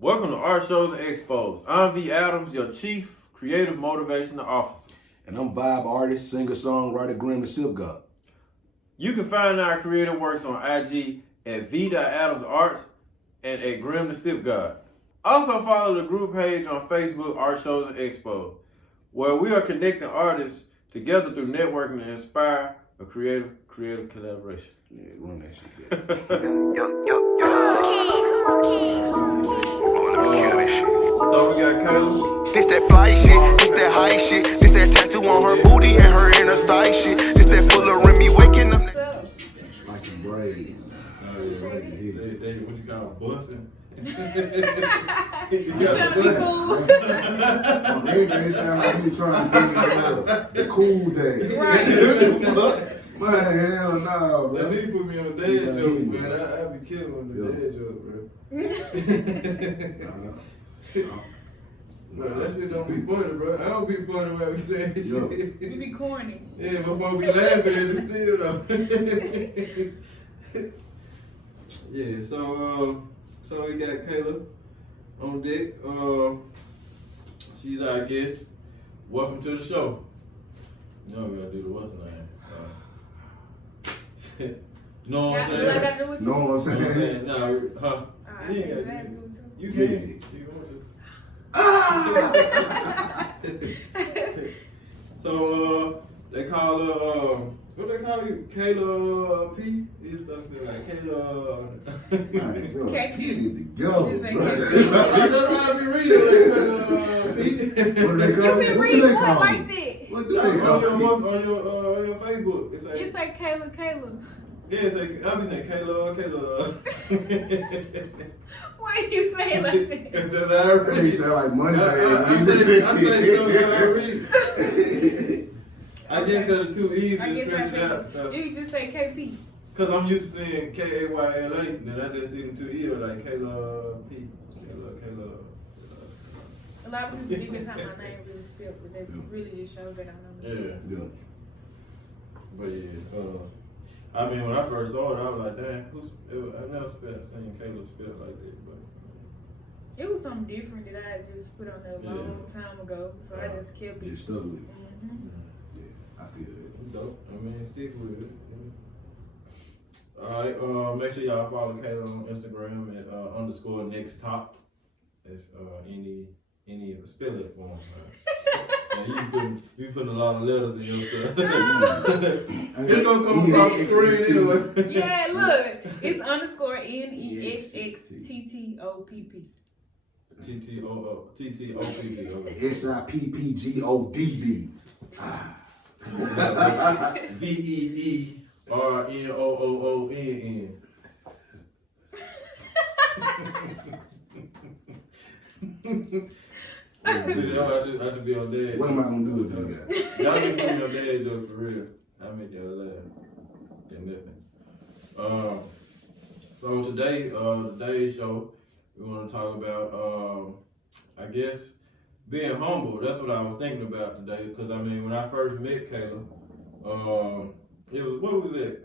Welcome to Artshows Expos. I'm V.Adams, your Chief Creative Motivational Officer. And I'm vibe artist, singer, songwriter, Grim the Sip God. You can find our creative works on IG at V.AdamsArts and at Grim the Sip God. Also follow the group page on Facebook, Artshows Expos, where we are connecting artists together through networking to inspire a creative collaboration. Yeah, run that shit. So we got Kayla. This that fly shit, this that high shit, this that tattoo on her booty and her inner thigh shit, this that full of Remy waking up. Like some braids. What you call busting? I'm trying to be cool. It sound like you trying to be the cool day. Right. Man, hell no, bro. Let me put me on dad jokes, man. I be killing on the dad joke, bro. Bro, that shit don't be funny, bro. I don't be funny when we say shit. You be corny. Yeah, before we laughing at it still though. Yeah, so we got Kayla on deck. She's our guest. Welcome to the show. You know we gotta do the what's the name. Know what I'm saying? Know what I'm saying? No, huh? I see what I have to do too. You can. You want to. So they call her what they call you? Kayla P? You stuff like Kayla. Man, bro, Okay. get it together, Just like bro. That's why I be reading like Kayla P. What do they call You me? can What read do they one call like me? that. What do Like they call me? on your Facebook. It's You say Kayla, Kayla. yeah, it's like I be saying Kayla. Why you say it like that? Cause that's how I That read. ain't sound like money, I man. say stuff how I read. I didn't cut it too easy I to guess stretch it out. I So. say, you just say KP. Cause I'm used to seeing Kaeelahh, then I just see them two E's like Kayla P. Kayla. A lot of people think that's how my name really spelled, but they really just show that I know. Yeah. Yeah. But yeah, I mean when I first saw it, I was like, damn, I never seen Kayla spelled like that, but. It was something different that I had just put on there a long time ago, so I just kept it. Just stuck with it. Mm-hmm. Yeah, I feel it. Dope. I mean, stick with it. All right. Make sure y'all follow Kayla on Instagram at _nexttop. That's any spell it for him. You putting a lot of letters in your stuff. It's gonna come across the screen anyway. Yeah, look, it's _NEXXTTOPP. TTOPP. SIPPGODD. VEERNOOONN. I should be on dad. What am I gonna do with them guys? Y'all be putting your dad jokes for real. I make y'all laugh. And nothing. So today, today's show, we want to talk about, I guess, being humble. That's what I was thinking about today. Because I mean, when I first met Kayla, it was what was it?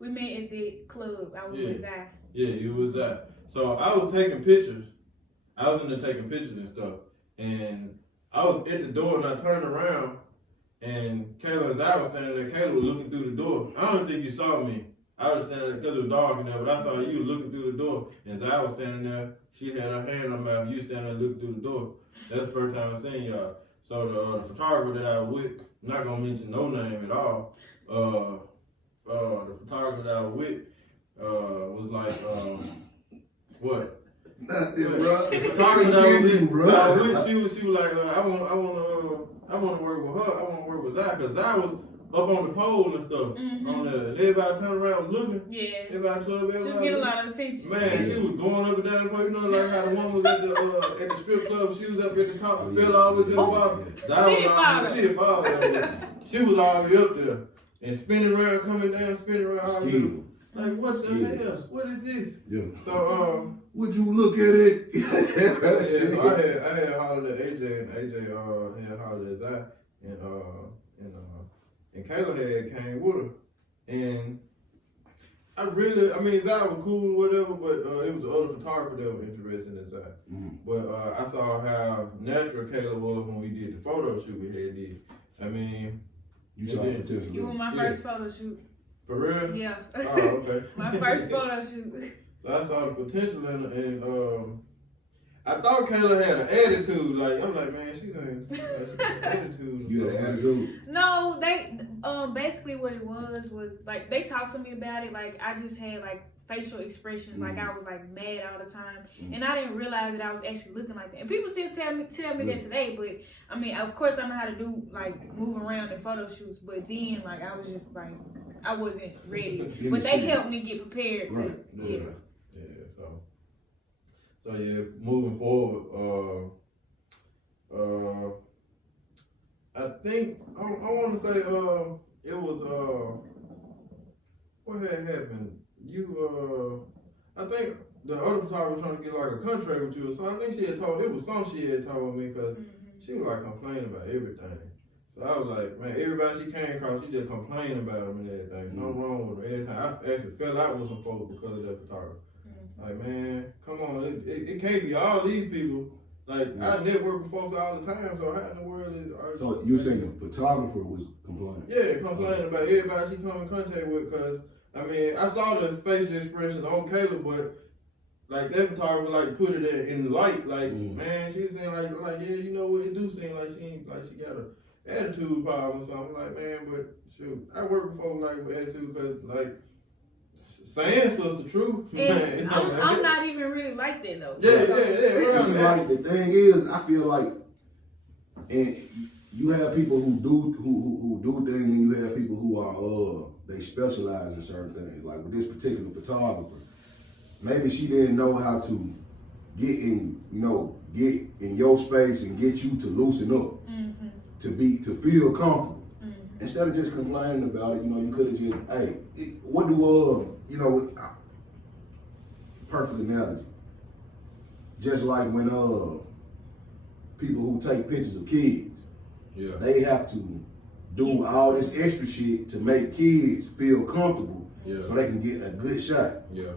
We met at the club. I was with Zai. Yeah, you was that. So I was taking pictures. I was into taking pictures and stuff. And I was at the door and I turned around and Kayla and Zai was standing there. Kayla was looking through the door. I don't think you saw me. I was standing there because it was dark in there, but I saw you looking through the door. And Zai was standing there. She had her hand on my mouth. You standing there looking through the door. That's the first time I seen y'all. So the photographer that I was with, I'm not going to mention no name at all. The photographer that I was with was like, what? Nothing, bro. The photographer that I was with, bro. she was like, I want to work with her. I want to work with Zai because Zai was up on the pole and stuff. Mm-hmm. On there, and everybody turned around looking. Yeah. Everybody club, everybody. She was getting a lot of attention. Man, she was going up and down the pole. You know, like how the one was at the strip club. She was up at the top and fell all the way to the bottom. She didn't fall. She was all the way up there and spinning around, coming down, spinning around. All the way. Like, what the hell? What is this? Yeah. So, would you look at it? yeah, so I had hollered at AJ, and AJ had hollered at Zai, and Kayla had came with her, and I mean, Zai was cool or whatever, but it was the other photographer that was interested in Zai. But I saw how natural Kayla was when we did the photo shoot we had did. I mean, you saw the potential. You were my first photo shoot. For real? Yeah. Oh, okay. My first photo shoot. So I saw the potential in her, and I thought Kayla had an attitude. Like, I'm like, man, she's an attitude. You had an attitude? No, they basically what it was like they talked to me about it. Like I just had like facial expressions, like I was like mad all the time, and I didn't realize that I was actually looking like that. And people still tell me that today, but I mean, of course, I know how to do like move around in photo shoots, but then like I was just like I wasn't ready. But they helped me get prepared to Yeah. So yeah, moving forward, I think I want to say it was what had happened. I think the other photographer was trying to get like a contract with you or something. I think she had told me because she was like complaining about everything. So I was like, man, everybody she came across, she just complaining about them and everything. Something wrong with her every time. I actually fell out with some folks because of that photographer. Like, man, come on, it can't be all these people. Like, I network with folks all the time, so how in the world is... So you saying the photographer was complaining? Yeah, complaining about everybody she come in contact with, because, I mean, I saw the facial expressions on Kayla, but, like, that photographer, like, put it in the light, like, man, she was saying, like, yeah, you know what, it do seem like she got an attitude problem or something. Like, man, but, shoot, I work with folks, like, with attitude, because, like, saying stuff's the truth. And I'm not even really like that though. Yeah. It's like the thing is, I feel like, and you have people who do things, and you have people who are they specialize in certain things. Like with this particular photographer, maybe she didn't know how to get in your space and get you to loosen up, to feel comfortable. Instead of just complaining about it, you could have just, hey, what do perfect analogy. Just like when people who take pictures of kids, they have to do all this extra shit to make kids feel comfortable so they can get a good shot. Yeah.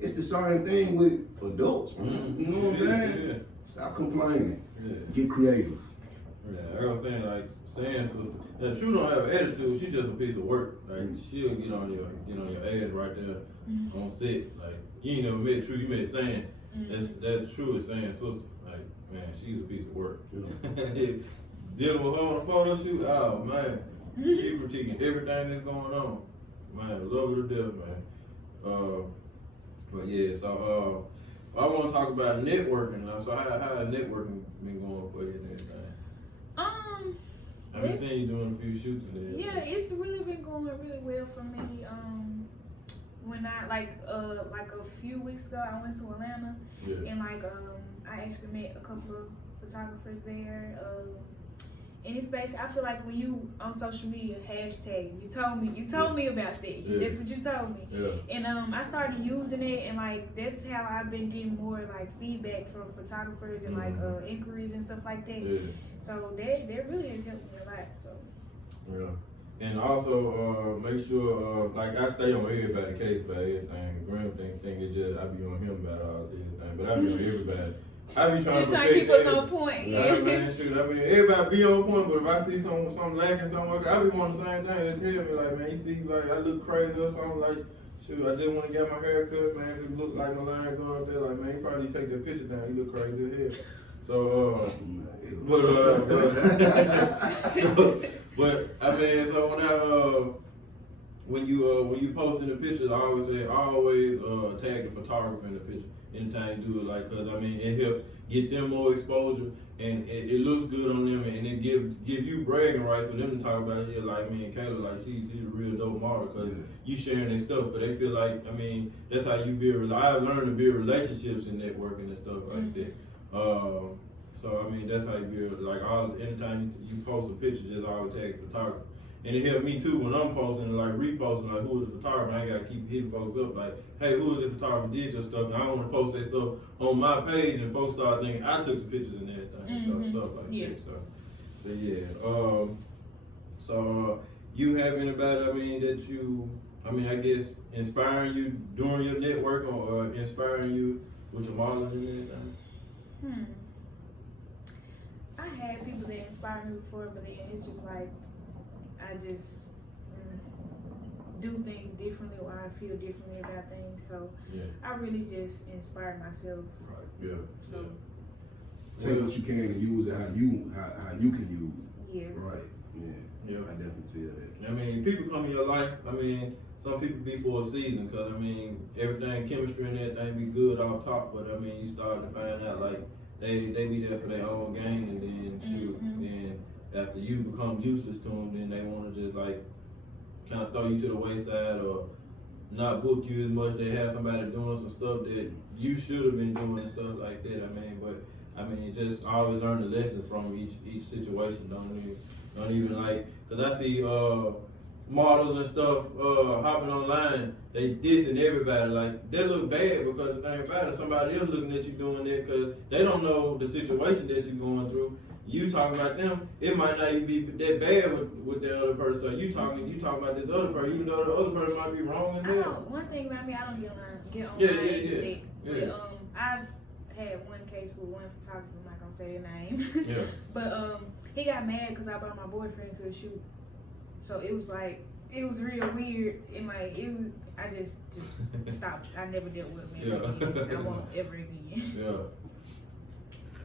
It's the same thing with adults, man. You know what I'm saying? Yeah. Stop complaining. Yeah. Get creative. Yeah, like I was saying, like saying sister. Now, True don't have an attitude. She's just a piece of work. Like she'll get on your ass right there on set. Like you ain't never met True. You met Saying. That True is Saying sister. Like man, she's a piece of work. Dealing with her on a photo shoot. Oh man, she critiquing everything that's going on. Man, love her to death, man. But yeah, so I want to talk about networking now. So how networking been going for you and everything? I've been seeing you doing a few shoots and everything. Yeah, it's really been going really well for me. When I like a few weeks ago, I went to Atlanta and I actually met a couple of photographers there. And it's basically, I feel like when you on social media, hashtag, you told me about that. Yeah. That's what you told me. Yeah. And I started using it, and like that's how I've been getting more like feedback from photographers and like inquiries and stuff like that. Yeah. So that really has helped me a lot. So. Yeah. And also make sure like I stay on everybody's case about everything. Graham think it's just I be on him about all this thing, but I be on everybody. I be trying to keep us on point. Yeah, man, shoot. I mean, everybody be on point, but if I see something lacking somewhere, I be wanting the same thing. They tell me like, man, you see, like I look crazy or something. Like, shoot, I just want to get my hair cut, man. If it look like my line going up there, like, man, you probably take that picture down. You look crazy as hell. So, but I mean, so when you posting the pictures, I always say tag the photographer in the picture. Anytime you do it, like, cause I mean, it helps get them more exposure, and it looks good on them, and it give you bragging rights for them to talk about it. Like me and Kaeelahh, like she's a real dope model, cause you sharing their stuff, but they feel like, I mean, that's how you build. I've learned to build relationships and networking and stuff like that. So I mean, that's how you build. Like anytime you post a picture, just always tag photographer. And it helped me too when I'm posting, like reposting, like who is the photographer. I ain't gotta keep hitting folks up, like, hey, who is the photographer did your stuff? And I don't want to post that stuff on my page, and folks start thinking I took the pictures and everything, so stuff like that. So yeah. So you have anybody? I mean, that you I mean, I guess inspiring you during your network or inspiring you with your modeling and everything? I had people that inspired me before, but then it's just like I just do things differently or I feel differently about things. So I really just inspire myself. Right. Yeah. So take what you can and use it how you can use it. yeah. Right. Yeah. I definitely feel that. I mean, people come in your life. I mean, some people be for a season, cause I mean, everything, chemistry and everything be good off top. But I mean, you start to find out like they be there for their own gain, and then shoot, then after you become useless to them, then they want to just like kind of throw you to the wayside or not book you as much. They have somebody doing some stuff that you should have been doing and stuff like that. I mean, but I mean, just always learn the lessons from each situation. Don't even like, cause I see models and stuff hopping online, they dissing everybody. Like, they look bad because the thing about it, somebody else looking at you doing that because they don't know the situation that you're going through. You talking about them, it might not even be that bad with the other person. So you talking about this other person, even though the other person might be wrong as hell. One thing about me, I don't get on Yeah. But I've had one case with one photographer, I'm not gonna say their name. Yeah. But he got mad because I brought my boyfriend to a shoot. So it was like, it was real weird, and like, I just stopped. I never dealt with him again. I won't ever again. Yeah.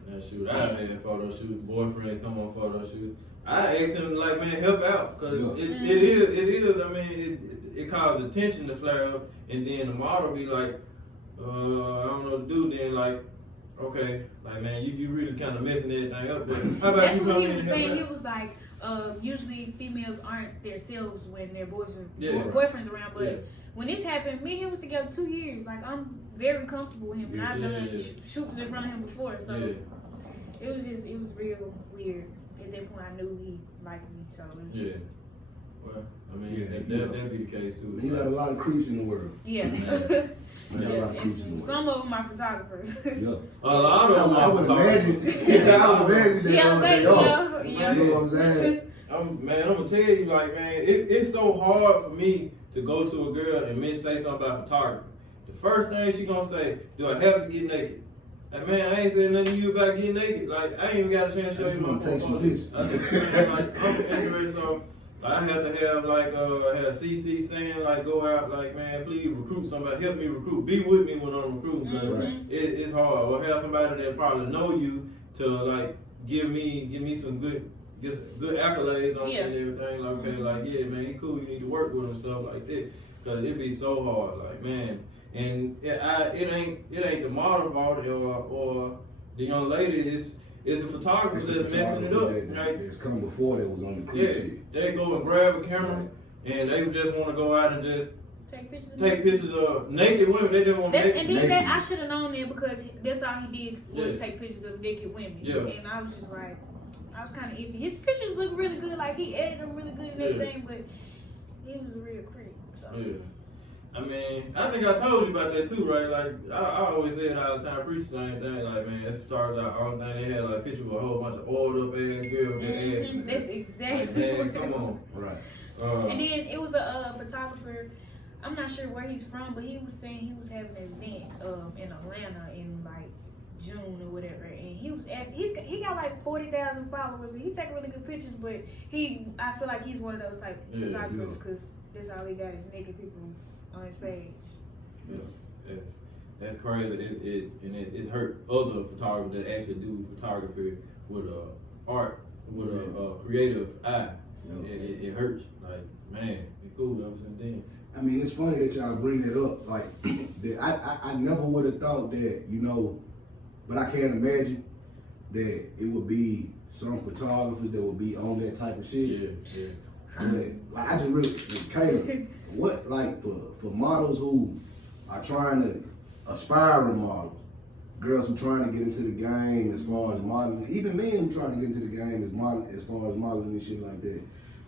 Now shoot, I had photo shoots, boyfriend come on photo shoot. I asked him like, man, help out, cause it is. I mean, it caused attention to flare up, and then the model be like, I don't know what to do. Then like, okay, like man, you really kind of messing everything up. But how about that's you what come he in was and help saying. out? He was like, usually females aren't themselves when their Yeah. boyfriend's around, but when this happened, me and him was together 2 years. Like, I'm very comfortable with him, and I've done shoots in front of him before, so it was real weird. At that point, I knew he liked me, so it was just, Well, I mean, that'd be the case too. You got a lot of creeps in the world. yeah. And some of them are photographers. Yeah. A lot of them I would imagine. I would imagine that. Yeah. You know what I'm saying? I'm gonna tell you, like, man, it's so hard for me to go to a girl and say something about photography. The first thing she gonna say, do I have to get naked? Like, man, I ain't saying nothing to you about getting naked. Like, I ain't even got a chance to show you my phone. Like, I'm interested, so I have to have like have CC saying like, go out, like, man, please recruit somebody, help me recruit, be with me when I'm recruiting. Cause it's hard. Or have somebody that probably know you to like give me some good accolades on and everything. Like, okay, like, yeah, man, he cool. You need to work with him, stuff like that. Cause it be so hard, like, man. And it ain't the model fault or the young lady. It's a photographer that's messing it up. Right? It's come before that was on the creep shit. They go and grab a camera and they just want to go out and just take pictures of naked women. They just want naked. And then that I should have known that because that's all he did was take pictures of naked women. Yeah. And I was just like, I was kind of iffy. His pictures look really good, like he edited them really good and everything, but he was a real creep. So. Yeah. I mean, I think I told you about that too, right? Like, I always say it all the time, preach the same thing. Like, man, as photography, I don't think they had like a picture with a whole bunch of oiled up ass girls with ass. That's exactly what come on. Right. And then it was a photographer, I'm not sure where he's from, but he was saying he was having an event in Atlanta in like June or whatever, and he was asking, he got like 40,000 followers, and he take really good pictures, but I feel like he's one of those type photographers because that's all he got is naked people on his page. Yes, that's crazy. It hurt other photographers that actually do photography with a creative eye. It hurts. Like, man, it's cool ever since then. I mean, it's funny that y'all bring it up. Like, I never would have thought that, you know, but I can't imagine that it would be some photographers that would be on that type of shit. Yeah. But like, I just really, Kayla, what, like, for models who are trying to aspiring models, girls who trying to get into the game as far as modeling, even men who trying to get into the game as far as modeling and shit like that,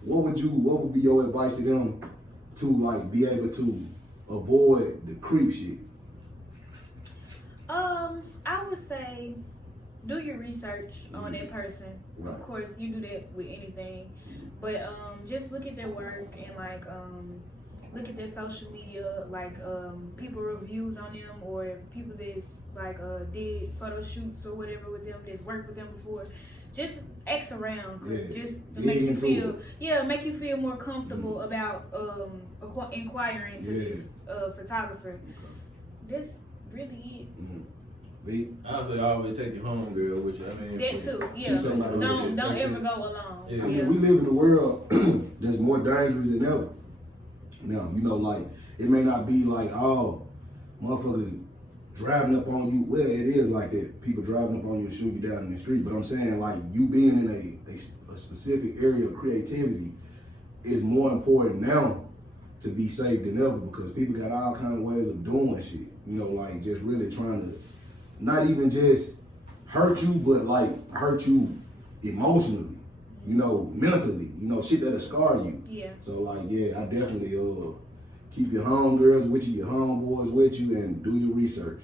what would be your advice to them to like be able to avoid the creep shit? I would say do your research on that person. Right. Of course, you do that with anything, but just look at their work and like look at their social media, like people reviews on them, or people that's like did photo shoots or whatever with them, that's worked with them before. Just X around, just to make you feel, make you feel more comfortable about inquiring to this photographer. That's really it. I say always take your home girl with you. I mean, that too, Don't ever go alone. I mean, we live in a world that's more dangerous than ever. Now, you know, like, it may not be like, oh, motherfuckers driving up on you. Well, it is like that. People driving up on you and shoot you down in the street. But I'm saying, like, you being in a specific area of creativity is more important now to be safe than ever, because people got all kind of ways of doing shit. You know, like, just really trying to not even just hurt you, but like hurt you emotionally, you know, mentally, you know, shit that'll scar you. Yeah. So like, I definitely keep your homegirls with you, your homeboys with you, and do your research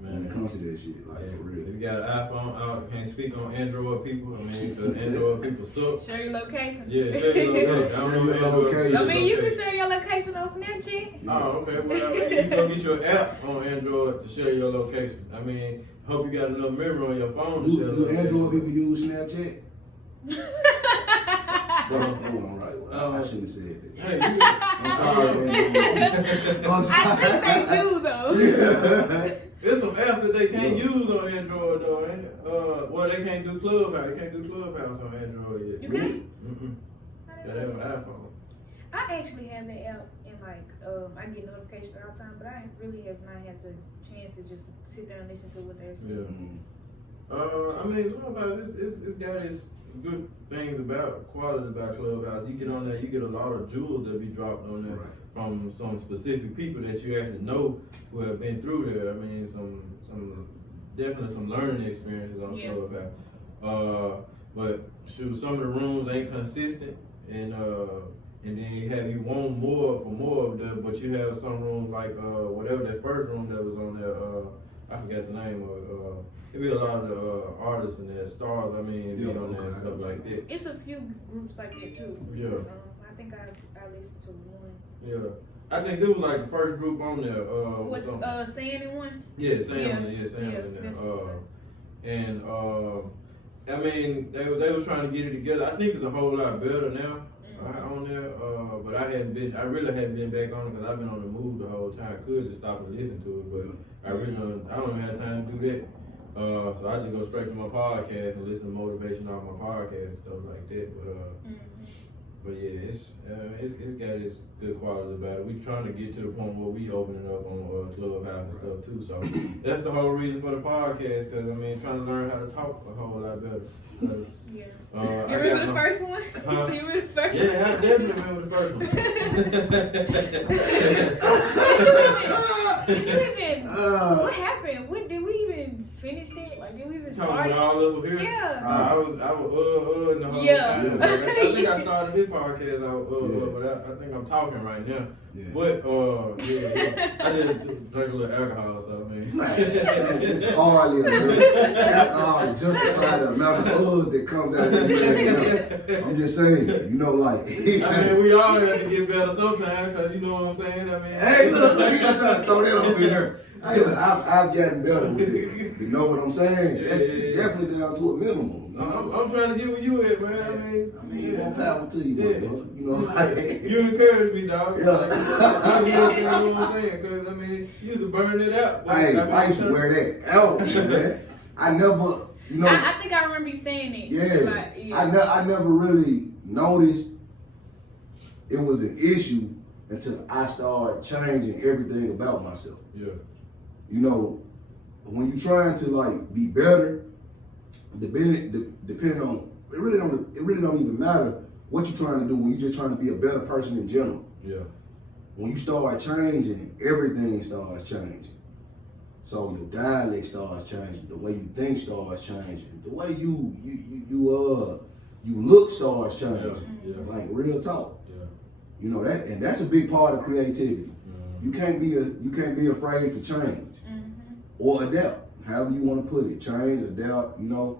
when it comes to that shit. Like, for real. If you got an iPhone, I can't speak on Android people. I mean, because Android people suck. Share your location. Yeah, share your location. I don't know Android. I mean, you can share your location on Snapchat. Oh, okay. Well, I mean, you go get your app on Android to share your location. I mean, hope you got enough memory on your phone to share Do location. Android people use Snapchat? That wasn't right. I shouldn't have said that. Hey, I'm sorry, Android. I'm sorry. I think they do though. There's some apps that they can't use on Android though, ain't it? Well, they can't do Clubhouse. They can't do Clubhouse on Android yet. You can't? They have an iPhone. I actually have the app, and like I get notifications all the time, but I really have not had the chance to just sit down and listen to what they're saying. I mean, Clubhouse, it's got its good things about quality about Clubhouse. You get on there, you get a lot of jewels that be dropped on there from some specific people that you actually know who have been through there. I mean, some definitely some learning experiences on Clubhouse. But shoot, some of the rooms ain't consistent, and then you want more for more of them, but you have some rooms like whatever that first room that was on there, I forgot the name of it. It be a lot of the artists and their stars, I mean, be on there and stuff like that. It's a few groups like that too. Yeah. I think I listened to one. Yeah. I think this was like the first group on there. What's Saying in one? Yeah, Sam in there. And I mean, they was trying to get it together. I think it's a whole lot better now on there. But I really hadn't been back on it because I've been on the move the whole time. I could just stop and listen to it, but I don't even have time to do that. So I just go straight to my podcast and listen to motivation off my podcast and stuff like that. But yeah, it's got its good quality about it. We trying to get to the point where we opening up on Clubhouse and stuff too. So that's the whole reason for the podcast. Because I mean, trying to learn how to talk a whole lot better. You remember the first one? You remember the first one? Yeah, I definitely remember the first one. Did you even? What happened? Did we even finish it? Like, did we even start? Talking about all over here. Yeah. I was in the whole time. I think I started this podcast. But I think I'm talking right now. Yeah. But I just drink a little alcohol, so I mean, it's hardly alcohol justify the amount of buzz that comes out of your. I'm just saying, you know, like. I mean, we all have to get better sometimes, cause you know what I'm saying. I mean, hey, look, you trying to throw that over here. Hey, look, I've gotten better with it. You know what I'm saying? It's definitely down to a minimum. You know? I'm trying to get where you at, man. I mean, more power to you, bro. You know, like, you encourage me, dog. Yeah. You know what I'm saying? Cause I mean, you used to burn it out. Hey, I used to wear that out, man. I never, you know. I think I remember you saying it. Yeah. I never really noticed it was an issue until I started changing everything about myself. Yeah. You know, when you're trying to like be better, depending on it really don't even matter what you're trying to do when you're just trying to be a better person in general. Yeah. When you start changing, everything starts changing. So your dialect starts changing, the way you think starts changing, the way you look starts changing. Yeah. Like real talk. Yeah. You know that, and that's a big part of creativity. You can't be afraid to change or adapt, however you want to put it. Change, adapt. You know,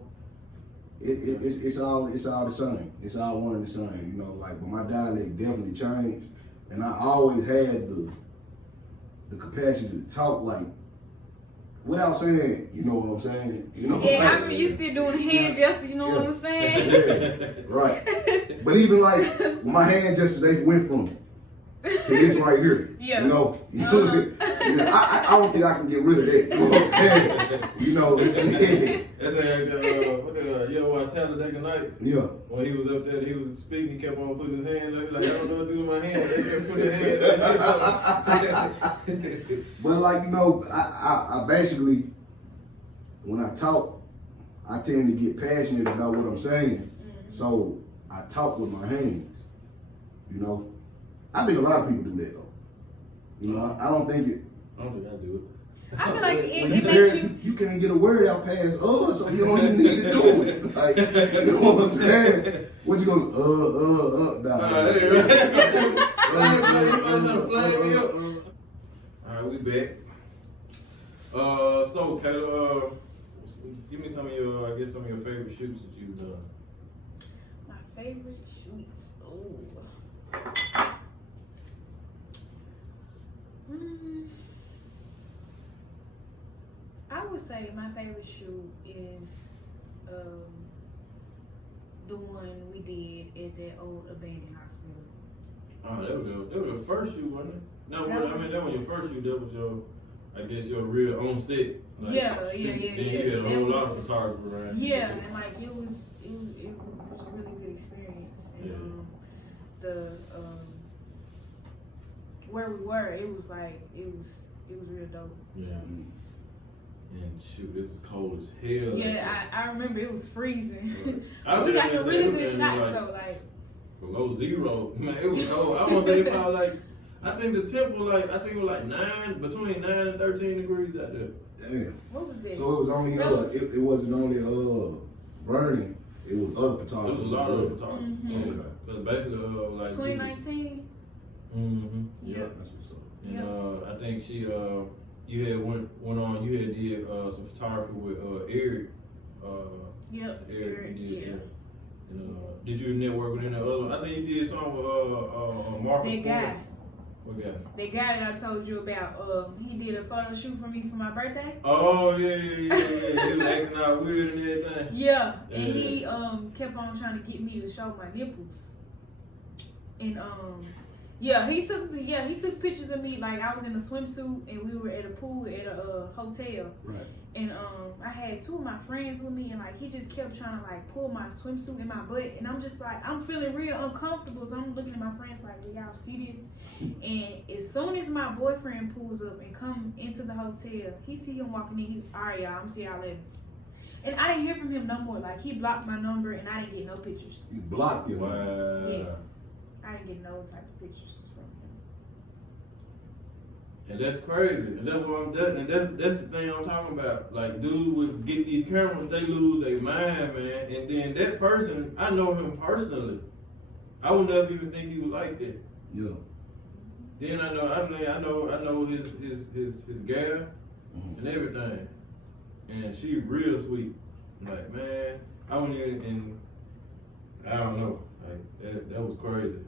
it's all the same. It's all one and the same. You know, like, but my dialect definitely changed And I always had the capacity to talk like without saying, you know what I'm saying? You know. Yeah, I remember you still doing hand gestures. You know what I'm saying? Yeah, right. But even like my hand gestures, they went from to this right here. Yeah. You know. I don't think I can get rid of that. You know what I'm saying? You know. That's like you watch Talladega Nights. Yeah. When he was up there, he was speaking, he kept on putting his hand up. Like, I don't know what to do with my hand. They kept putting their hands up. But like, you know, I basically, when I talk, I tend to get passionate about what I'm saying. So I talk with my hands, you know. I think a lot of people do that though. You know, I don't think it. I don't think I do it. I feel like When it makes you can't get a word out past so you don't even need to do it. Like, you know what I'm saying? What you gonna Alright, we back. So Kayla, give me some of your favorite shoots that you've done. my favorite shoots. I would say my favorite shoot is the one we did at that old abandoned hospital. Oh, that was the first shoot, wasn't it? No, That I mean that was your first shoot. That was your, I guess your real on set. Like, Yeah. Then you had a That whole was- lot of photographers around. Yeah, and like it was a really good experience. And the where we were, it was real dope. Yeah. So, And shoot, it was cold as hell. yeah, I remember it was freezing. Right. We got some really good It shots was though, like below zero. Man, it was cold. I want to say about like, I think the temp was like 9, between 9 and 13 degrees out there. Damn. what was that? So it was only it wasn't only burning. It was other It photographers. was a lot of as photographers. Mhm. Yeah. Because basically, like 2019. Mm-hmm. Yeah. Yeah. That's what's up. And I think she you had went on. You had did some photography with Eric. Yep. Eric, you did, Yeah. And, did you network with any other? I think you did some with Marcus. That guy. What guy? The guy that I told you about, he did a photo shoot for me for my birthday. Oh yeah. He was acting out weird and everything. Yeah, and Yeah. he kept on trying to get me to show my nipples. And he took pictures of me like I was in a swimsuit and we were at a pool at a hotel. Right. And I had 2 of my friends with me and like he just kept trying to like pull my swimsuit in my butt and I'm just like I'm feeling real uncomfortable, so I'm looking at my friends like, do y'all see this? And as soon as my boyfriend pulls up and come into the hotel, he see him walking in, he, all right y'all, I'm see y'all later. And I didn't hear from him no more. Like he blocked my number and I didn't get no pictures. You blocked him. Wow. Yes. I didn't get no type of pictures from him. And that's crazy. And that's what that's the thing I'm talking about. Like, dudes would get these cameras, they lose their mind, man. And then that person, I know him personally. I would never even think he was like that. Yeah. Then I know his gal and everything. And she real sweet. Like, man, I wouldn't even, and I don't know. Like that was crazy.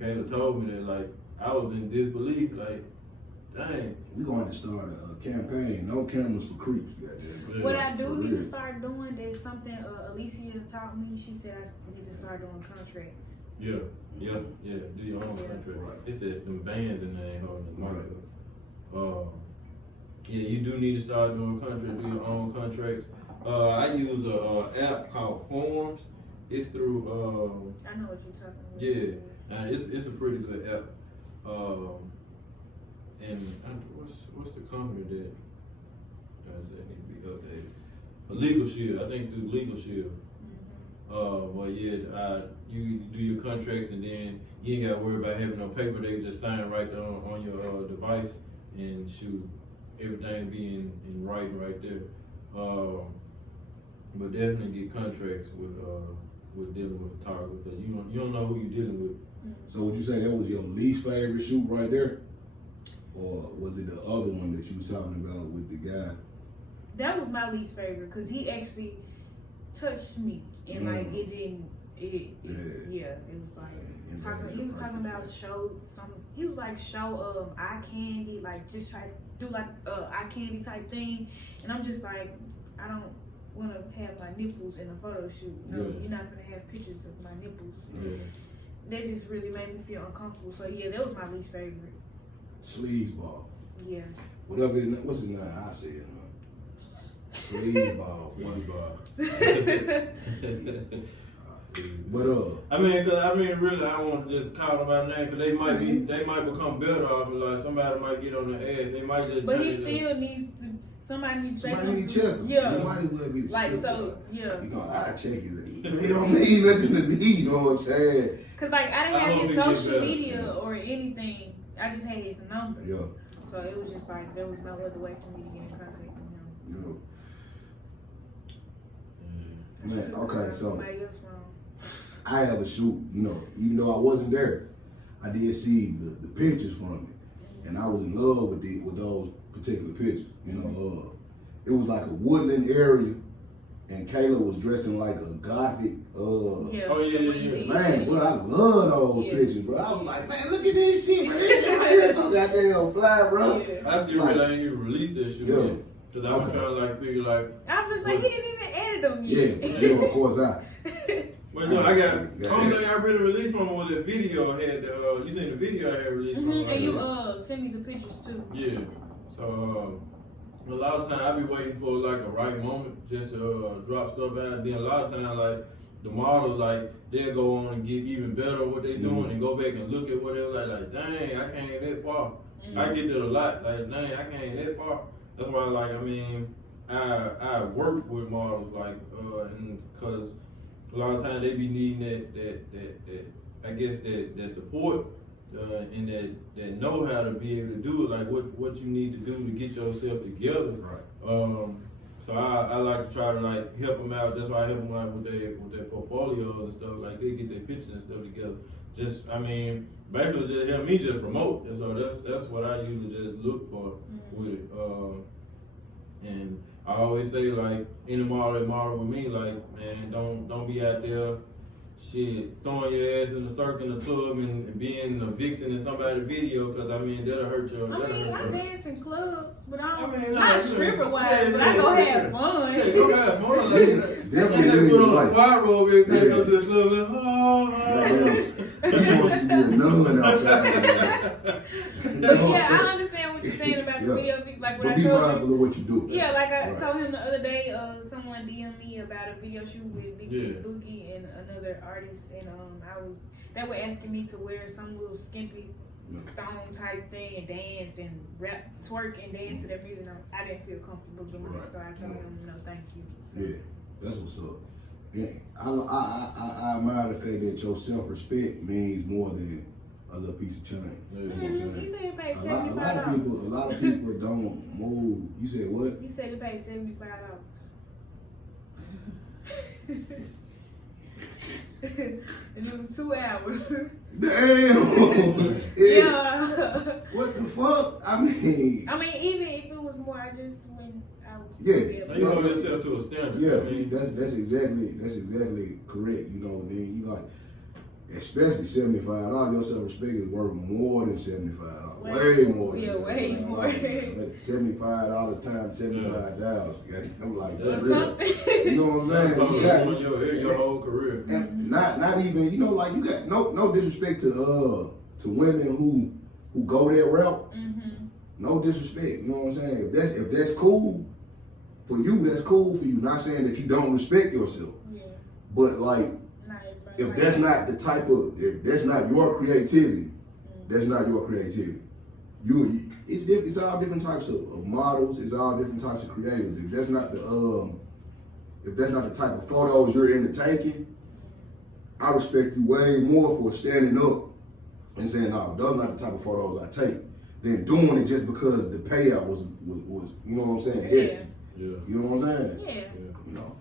Kayla told me that, like, I was in disbelief, like, dang. We're going to start a campaign, no cameras for creeps, goddamn. What I do need to start doing is something Alicia taught me. She said I need to start doing contracts. Yeah. Do your own contract. Right. It's that them bands in there ain't holding the market up. Yeah, you do need to start doing contracts, do your own contracts. I use a app called Forms. It's through I know what you're talking about. yeah, and it's a pretty good app. And what's the company that does that need to be updated? A Legal Shield, I think through Legal Shield. Well, yeah, you do your contracts and then you ain't got to worry about having no paper. They just sign right there on your device and shoot, everything be in writing right there. But definitely get contracts with dealing with photographers. You don't know who you're dealing with. So would you say that was your least favorite shoot right there? Or was it the other one that you was talking about with the guy? That was my least favorite because he actually touched me and like it It was like he was talking about he was like show eye candy, like just try to do like eye candy type thing, and I'm just like, I don't want to have my nipples in a photo shoot. No, you're not gonna have pictures of my nipples. That just really made me feel uncomfortable. So yeah, that was my least favorite. Sleazeball. Yeah. Whatever his name, what's his name? I say it. Sleazeball. But really, I don't want to just call them by name because they might become better off. Like somebody might get on the ass. They might just. But he still needs to. Somebody needs to say something. Check. Yeah. He might as well be like so. Yeah. You know, I check it. He don't mean nothing to me. You know what I'm saying? Cause like I didn't have his social media or anything. I just had his number. Yeah. So it was just like there was no other way for me to get in contact with him. Yeah. Man, okay, so somebody else from. I have a shoot, you know, even though I wasn't there, I did see the pictures from it, and I was in love with those particular pictures. You know, it was like a woodland area, and Kayla was dressed in like a gothic. Man, bro, I love those pictures, bro. I was like, man, look at this shit, bro. This shit right here is so goddamn fly, bro. I still really ain't even released that shit yet. Cause I was trying to like figure like. I was gonna say he didn't even edit them yet. Yeah, of course But no, I got the only thing I really released from was that video I had. You seen the video I had released from? And you sent me the pictures too. Yeah. So a lot of times I be waiting for like a right moment just to drop stuff out. And then a lot of times like the models like they'll go on and get even better at what they doing and go back and look at what they're like dang, I came that far. I get that a lot. Like dang, I came that far. That's why like I work with models like and because. A lot of times they be needing that support and that know how to be able to do it, like what you need to do to get yourself together. Right. So I like to try to like help them out. That's why I help them out with their portfolios and stuff. Like they get their pictures and stuff together. Just basically just help me just promote. And so that's what I usually just look for with it. And I always say like any model with me, like man, don't be out there shit throwing your ass in the circle in the club and being a vixen in somebody's video, cause that'll hurt your. I dance in clubs, but not stripper wise, but I go have fun. Yeah, go have fun. Like, definitely put on a fire robe and take us to the club. He wants to be a nun outside. But yeah, I understand what you're saying about the video. Like what I be told mindful you. of what you do. Yeah, like I told him the other day, someone DM'd me about a video shoot with Big Boogie and another artist, and they were asking me to wear some little skimpy thong type thing and dance and rap, twerk and dance to their music. I didn't feel comfortable doing it, so I told him no, thank you. So. Yeah, that's what's up. Yeah, I admire the fact that your self-respect means more than a little piece of change. You know what I'm saying? He said he paid $75. A lot of people don't move. You said what? He said he paid $75. And it was 2 hours. Damn. Yeah. What the fuck? I mean, even if it was more, I just went out. Yeah. You hold yourself to a standard. Yeah, that's exactly correct. You know, then you like, especially $75. Your self-respect is worth more than $75. Way more. Yeah, way more. Like $75 times $75. I'm like, or something. You know what I'm saying? Your whole career. And not even, you know, like you got no disrespect to women who go that route. Mm-hmm. No disrespect. You know what I'm saying? If that's cool for you, that's cool for you. Not saying that you don't respect yourself. Yeah. But like, if that's not the type of, if that's not your creativity, that's not your creativity. It's all different types of models. It's all different types of creators. If that's not the type of photos you're into taking, I respect you way more for standing up and saying, "No, those are not the type of photos I take," than doing it just because the payout was you know what I'm saying, heavy. Yeah. You know what I'm saying? Yeah. You know.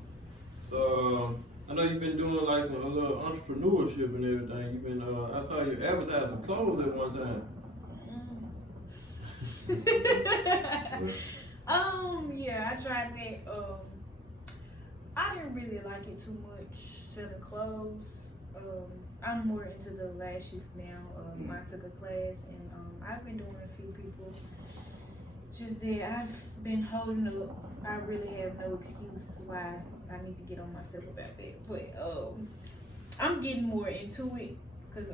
So I know you've been doing like a little entrepreneurship and everything. You've been I saw you advertising clothes at one time. Yeah, I tried that. I didn't really like it too much, selling clothes. I'm more into the lashes now. I took a class and I've been doing a few people. Just that I've been holding up. I really have no excuse why I need to get on myself about that. But I'm getting more into it because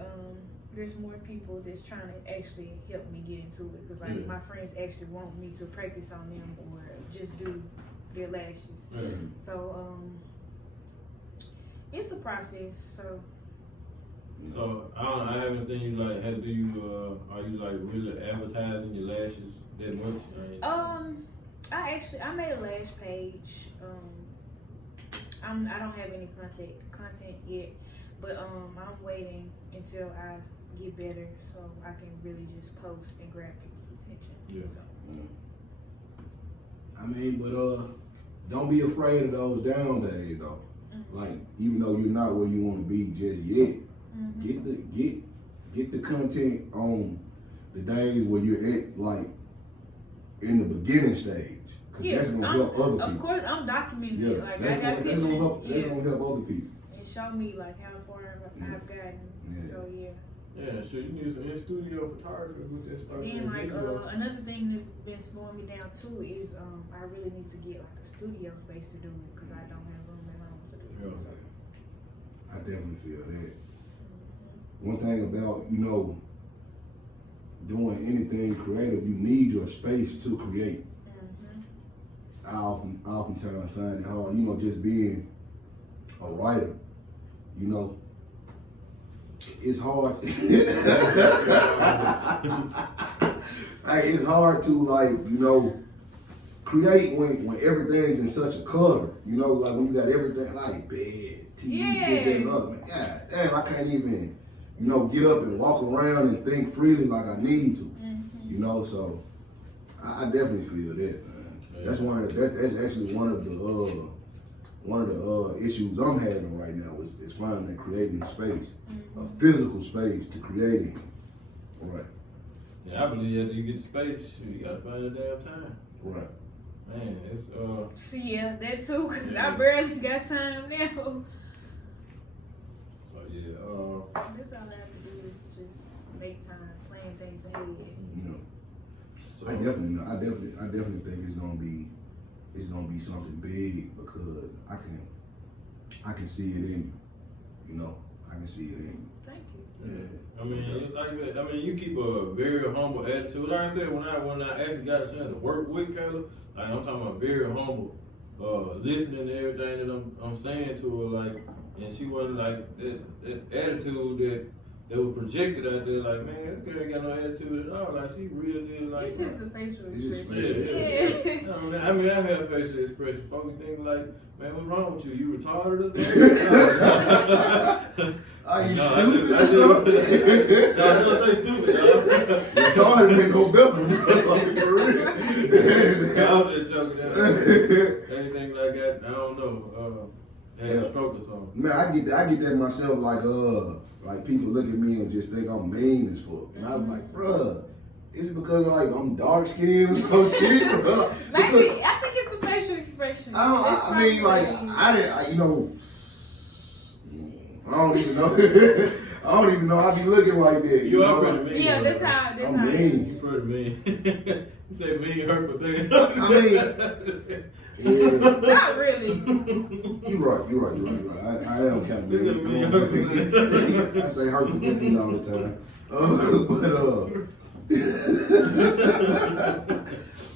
there's more people that's trying to actually help me get into it. Because like my friends actually want me to practice on them or just do their lashes. So it's a process. So I haven't seen you like. Are you like really advertising your lashes that much? I made a lash page. I don't have any content yet, but I'm waiting until I get better so I can really just post and grab people's attention. Yeah. So. I mean, but don't be afraid of those down days though. Like even though you're not where you want to be just yet, get the content on the days where you're at like in the beginning stage. Cause that's gonna help other people. Of course, I'm documenting it. Like that's gonna help other people. And show me like how far I've gotten. Yeah. So yeah. Yeah, sure. You need some in-studio photography with that stuff. Then like another thing that's been slowing me down too is I really need to get like a studio space to do it because I don't have room at home to do it. So. I definitely feel that. One thing about doing anything creative, you need your space to create. I oftentimes find it hard, just being a writer, it's hard. Like, it's hard to create when everything's in such a clutter, like when you got everything like bed, TV, this, that, and other. Man, God damn, I can't even, get up and walk around and think freely like I need to, so I definitely feel that, man. That's that's actually one of the issues I'm having right now is finding and creating space, a physical space to create in. Right. Yeah, I believe after you get the space, you gotta find the damn time. Right. Man, it's See, yeah, that too, cause I barely got time now. So yeah, That's all I have to do is just make time, plan things ahead. so I definitely think it's gonna be something big because I can see it in you. I can see it in you. Thank you. yeah. I mean, like I said, you keep a very humble attitude. Like I said, when I actually got a chance to work with Kaeelahh, like I'm talking about very humble, listening to everything that I'm saying to her, like, and she wasn't like that attitude that was projected out there, like, man, this girl ain't got no attitude at all. Like, she real did like. This is the facial This is expression. Yeah. I mean, I've had facial expression. Folks think like, man, what's wrong with you? You retarded or something? Are you No, stupid I or something? No, I don't say stupid, dog. Retarded ain't no better. For real. I was just joking. Anything like that, I don't know. Had a stroke or something. Man, I get that myself. Like people look at me and just think I'm mean as fuck, and I'm like, bruh, it's because like I'm dark skinned or some shit. Maybe I think it's the facial expression. I don't even know. I don't even know I be looking like that. You are pretty mean. Yeah, that's how. I'm mean. You pretty mean. You say mean hurtful thing. I mean, yeah. Not really. You're right. I am kind of mean. I say hurtful things all the time.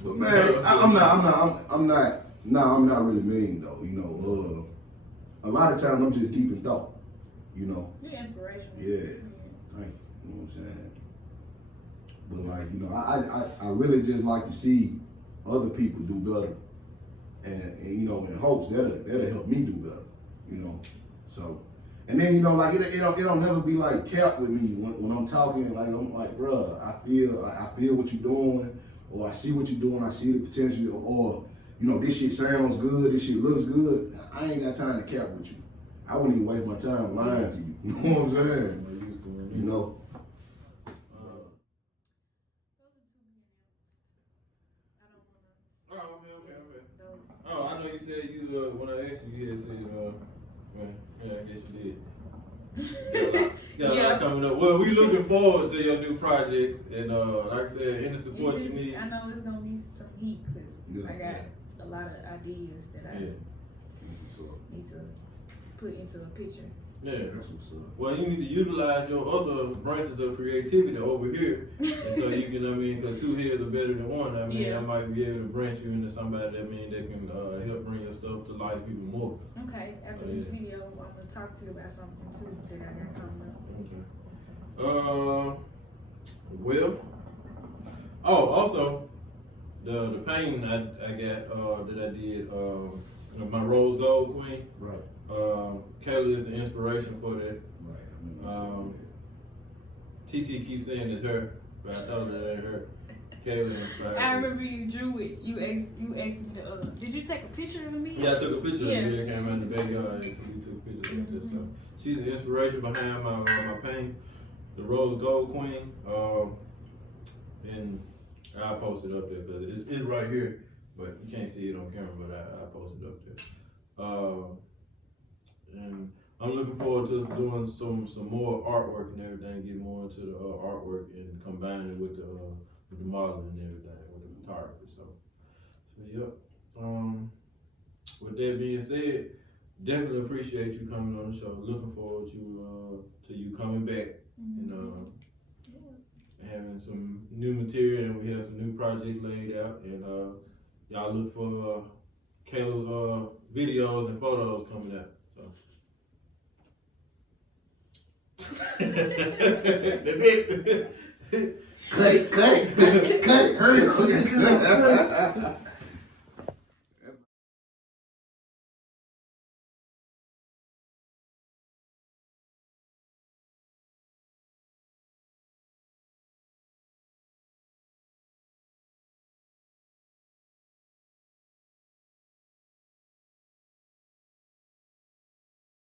But man, I'm not really mean though. A lot of times I'm just deep in thought. You're inspirational. Yeah. Thank you. You know what I'm saying? But I really just like to see other people do better, and in hopes that'll help me do better. So, and then it don't never be like kept with me when I'm talking. Like I'm like, bruh, I feel what you're doing, or I see what you're doing. I see the potential, or this shit sounds good. This shit looks good. I ain't got time to cap with you. I wouldn't even waste my time lying to you. You know what I'm saying? Okay. Oh, I know you said when I asked you, you had said, well, yeah, I guess you did. Got a lot coming up. Well, we looking forward to your new projects, and like I said, any support you need. I know it's gonna be some heat because I got a lot of ideas that I need to put into a picture. Yeah. That's what's up. Well, you need to utilize your other branches of creativity over here, and so you can, I mean, because two heads are better than one. I mean, I might be able to branch you into somebody that can help bring your stuff to life even more. Okay, after this video, I'm gonna talk to you about something too that I got coming up. Okay. Well. Oh, also, the painting I got that I did my rose gold queen. Right. Kayla is the inspiration for that. Right. TT keeps saying it's her, but I told her it ain't her. Kayla inspired. I remember you drew it. You asked me to. Did you take a picture of me? Yeah, I took a picture of you. I came around the backyard. We took pictures of this. So she's the inspiration behind my painting, the rose gold queen. And I'll post it up there because it's right here, but you can't see it on camera. But I posted it up there. And I'm looking forward to doing some more artwork and everything, get more into the artwork and combining it with the modeling and everything, with the photography. So yep. With that being said, definitely appreciate you coming on the show. Looking forward to you coming back and having some new material, and we have some new projects laid out, and y'all look for Kaylah's videos and photos coming out. That's it. Cut it, hurry.